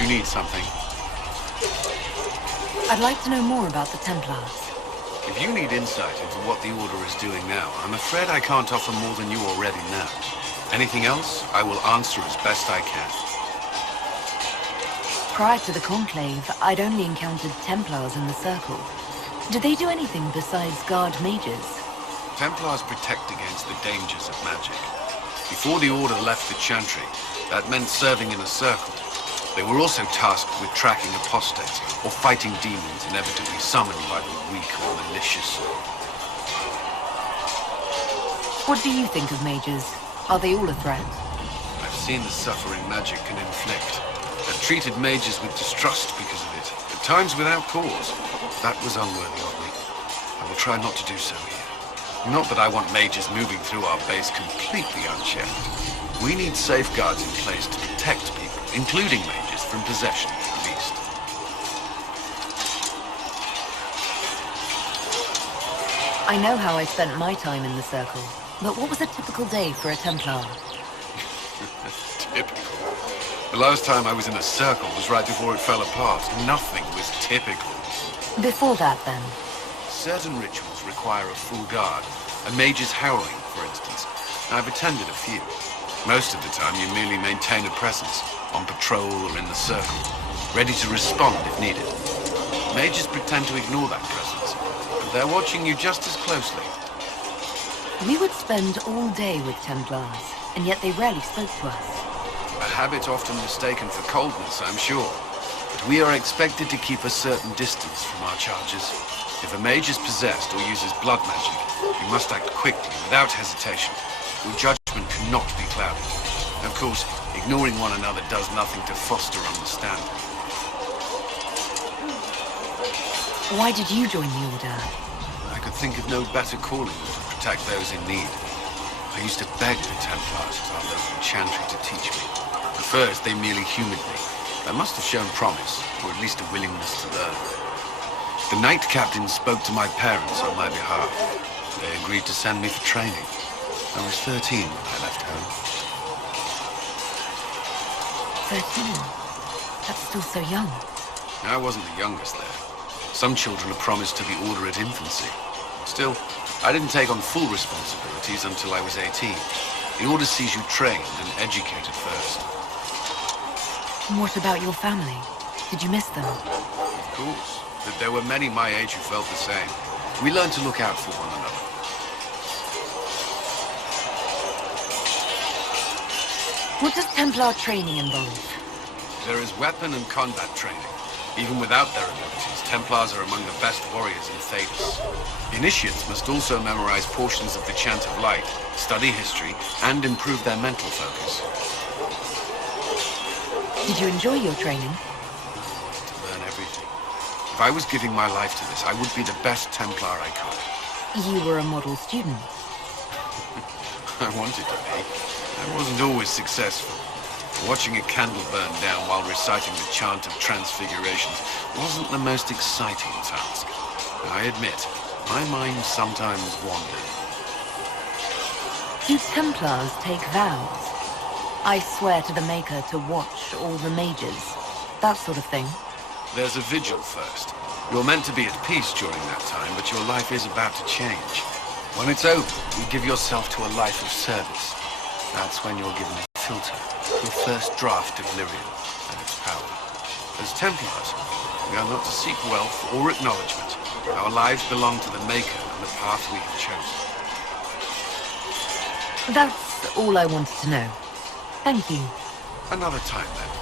you need something? I'd like to know more about the Templars. If you need insight into what the Order is doing now, I'm afraid I can't offer more than you already know. Anything else, I will answer as best I can. Prior to the Conclave, I'd only encountered Templars in the Circle. Do they do anything besides guard mages? Templars protect against the dangers of magic. Before the Order left the Chantry, that meant serving in a circle. They were also tasked with tracking apostates or fighting demons inevitably summoned by the weak or malicious. What do you think of mages? Are they all a threat? I've seen the suffering magic can inflict. I've treated mages with distrust because of it, at times without cause. That was unworthy of me. I will try not to do so here. Not that I want mages moving through our base completely unchecked. We need safeguards in place to protect people, including mages, from possession, at least. I know how I spent my time in the Circle, but what was a typical day for a Templar? Typical. The last time I was in a circle was right before it fell apart. Nothing was typical. Before that, then? Certain rituals require a full guard. A mage's howling, for instance. I've attended a few. Most of the time, you merely maintain a presence, on patrol or in the circle, ready to respond if needed. Mages pretend to ignore that presence, but they're watching you just as closely. We would spend all day with Templars, and yet they rarely spoke to us. A habit often mistaken for coldness, I'm sure. But we are expected to keep a certain distance from our charges. If a mage is possessed or uses blood magic, you must act quickly, without hesitation. Your judgment cannot be clouded. Of course, ignoring one another does nothing to foster understanding. Why did you join the Order? I could think of no better calling than to protect those in need. I used to beg the Templars at our local chantry to teach me. At first, they merely humored me. I must have shown promise, or at least a willingness to learn. The Knight Captain spoke to my parents on my behalf. They agreed to send me for training. I was 13 when I left home. 13? That's still so young. I wasn't the youngest there. Some children are promised to the Order at infancy. Still, I didn't take on full responsibilities until I was 18. The Order sees you trained and educated first. What about your family? Did you miss them? Of course. But there were many my age who felt the same. We learned to look out for one another. What does Templar training involve? There is weapon and combat training. Even without their abilities, Templars are among the best warriors in Thedas. Initiates must also memorize portions of the Chant of Light, study history, and improve their mental focus. Did you enjoy your training? To learn everything. If I was giving my life to this, I would be the best Templar I could. You were a model student. I wanted to be. I wasn't always successful. Watching a candle burn down while reciting the Chant of Transfigurations wasn't the most exciting task. I admit, my mind sometimes wandered. Do Templars take vows? I swear to the Maker to watch all the mages. That sort of thing. There's a vigil first. You're meant to be at peace during that time, but your life is about to change. When it's over, you give yourself to a life of service. That's when you're given a filter, your first draft of Lyrium and its power. As Templars, we are not to seek wealth or acknowledgement. Our lives belong to the Maker and the path we have chosen. That's all I wanted to know. Thank you. Another time, then.